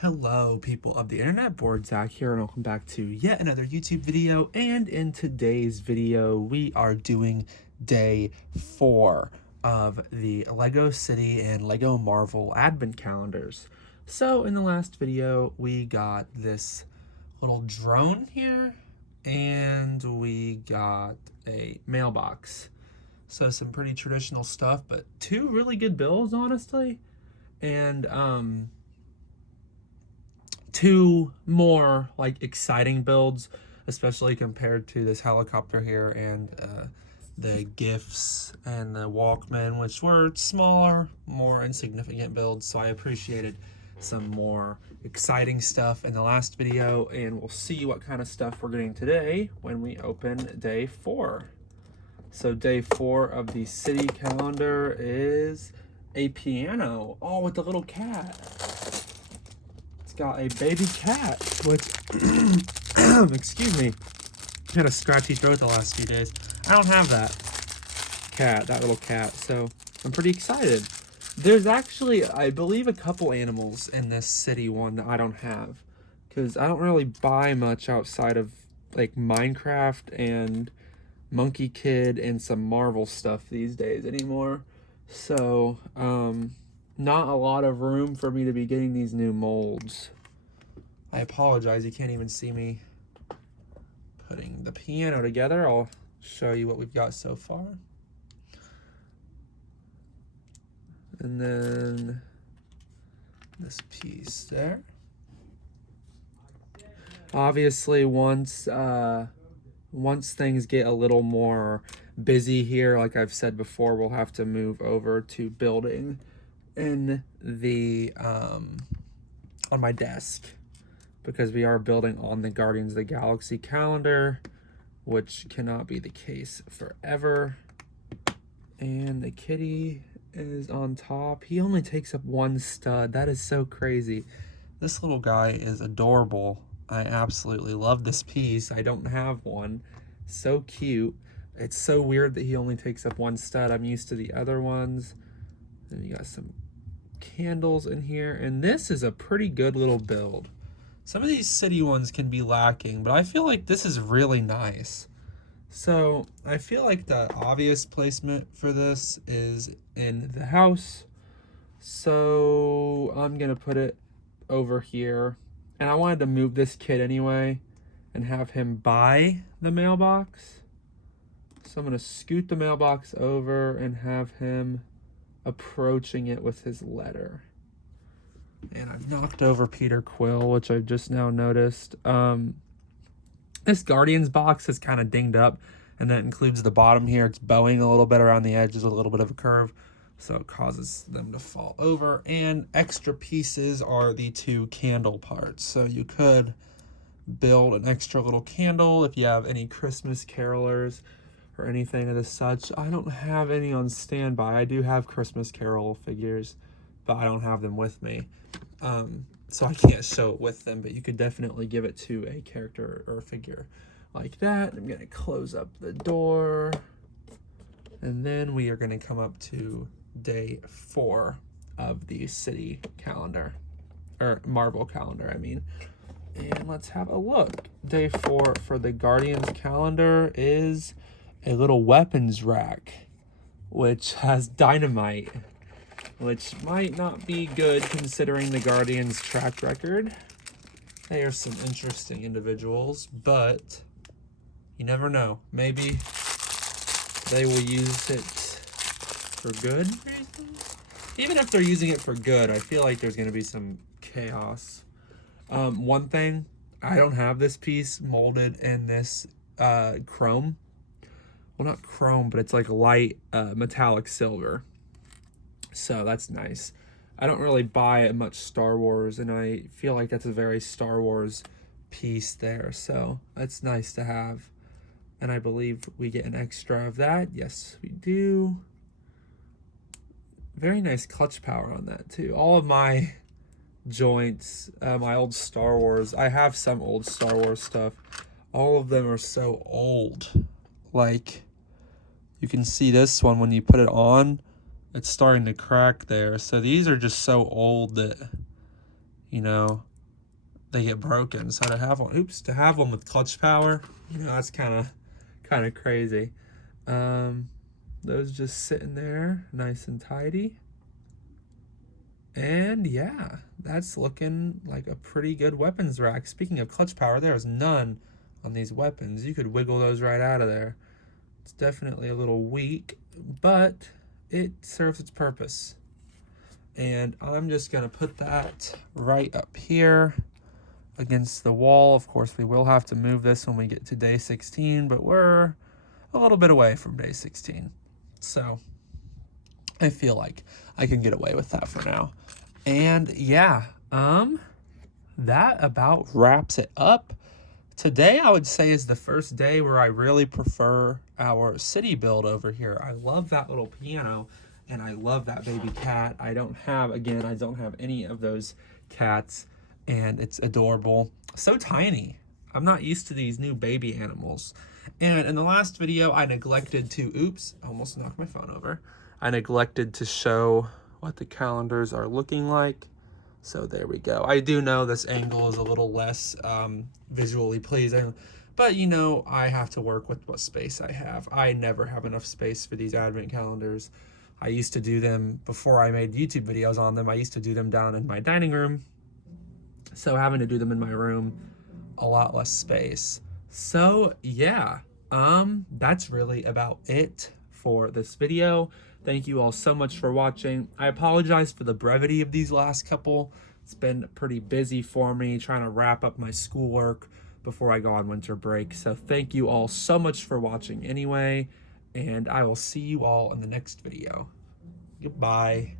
Hello, people of the internet. Board Zach here, and welcome back to yet another YouTube video. And in today's video, we are doing day 4 of the Lego City and Lego Marvel Advent calendars. So in the last video, we got this little drone here, and we got a mailbox. So some pretty traditional stuff, but two really good builds, honestly. And two more like exciting builds, especially compared to this helicopter here and the gifts and the Walkman, which were smaller, more insignificant builds. So I appreciated some more exciting stuff in the last video, and we'll see what kind of stuff we're getting today when we open day 4. So day 4 of the city calendar is a piano. Oh, with the little cat. Got a baby cat, which excuse me, had a scratchy throat the last few days. I don't have that little cat, so I'm pretty excited. There's actually, I believe, a couple animals in this city one that I don't have, because I don't really buy much outside of like Minecraft and Monkey Kid and some Marvel stuff these days anymore. So not a lot of room for me to be getting these new molds. I apologize, you can't even see me putting the piano together. I'll show you what we've got so far. And then this piece there. Obviously, once things get a little more busy here, like I've said before, we'll have to move over to building in the on my desk, because we are building on the Guardians of the Galaxy calendar, which cannot be the case forever. And the kitty is on top. He only takes up one stud. That is so crazy. This little guy is adorable. I absolutely love this piece. I don't have one. So cute. It's so weird that he only takes up one stud. I'm used to the other ones. And you got some candles in here, and this is a pretty good little build. Some of these city ones can be lacking, but I feel like this is really nice. So I feel like the obvious placement for this is in the house, so I'm gonna put it over here. And I wanted to move this kid anyway and have him by the mailbox, so I'm gonna scoot the mailbox over and have him approaching it with his letter. And I've knocked over Peter Quill, which I've just now noticed. This Guardians box is kind of dinged up, and that includes the bottom here. It's bowing a little bit around the edges with a little bit of a curve, so it causes them to fall over. And extra pieces are the two candle parts. So you could build an extra little candle if you have any Christmas carolers or anything of the such. I don't have any on standby. I do have Christmas Carol figures, but I don't have them with me. So I can't show it with them, but you could definitely give it to a character or a figure like that. I'm going to close up the door, and then we are going to come up to day 4 of the city calendar, or Marvel calendar, I mean. And let's have a look. Day 4 for the Guardians calendar is a little weapons rack, which has dynamite, which might not be good considering the Guardians' track record. They are some interesting individuals, but you never know. Maybe they will use it for good reasons. Even if they're using it for good, I feel like there's going to be some chaos. One thing, I don't have this piece molded in this chrome. Well, not chrome, but it's like light metallic silver. So that's nice. I don't really buy much Star Wars, and I feel like that's a very Star Wars piece there. So that's nice to have. And I believe we get an extra of that. Yes, we do. Very nice clutch power on that too. All of my joints, my old Star Wars, I have some old Star Wars stuff. All of them are so old. Like, you can see this one when you put it on, it's starting to crack there. So these are just so old that, you know, they get broken. So to have one, to have one with clutch power, you know, that's kind of crazy. Those just sitting there nice and tidy. And yeah, that's looking like a pretty good weapons rack. Speaking of clutch power, there is none on these weapons. You could wiggle those right out of there. It's definitely a little weak, but it serves its purpose. And I'm just gonna put that right up here against the wall. Of course, we will have to move this when we get to day 16, but we're a little bit away from day 16. So I feel like I can get away with that for now. And yeah, that about wraps it up. Today, I would say, is the first day where I really prefer our city build over here. I love that little piano, and I love that baby cat. I don't have any of those cats, and it's adorable. So tiny. I'm not used to these new baby animals. And in the last video, I neglected to, oops, I almost knocked my phone over. I neglected to show what the calendars are looking like. So there we go. I do know this angle is a little less visually pleasing, but you know, I have to work with what space I have. I never have enough space for these advent calendars. I used to do them before I made YouTube videos on them. I used to do them down in my dining room. So having to do them in my room, a lot less space. So yeah, that's really about it for this video. Thank you all so much for watching. I apologize for the brevity of these last couple. It's been pretty busy for me trying to wrap up my schoolwork before I go on winter break. So thank you all so much for watching anyway, and I will see you all in the next video. Goodbye.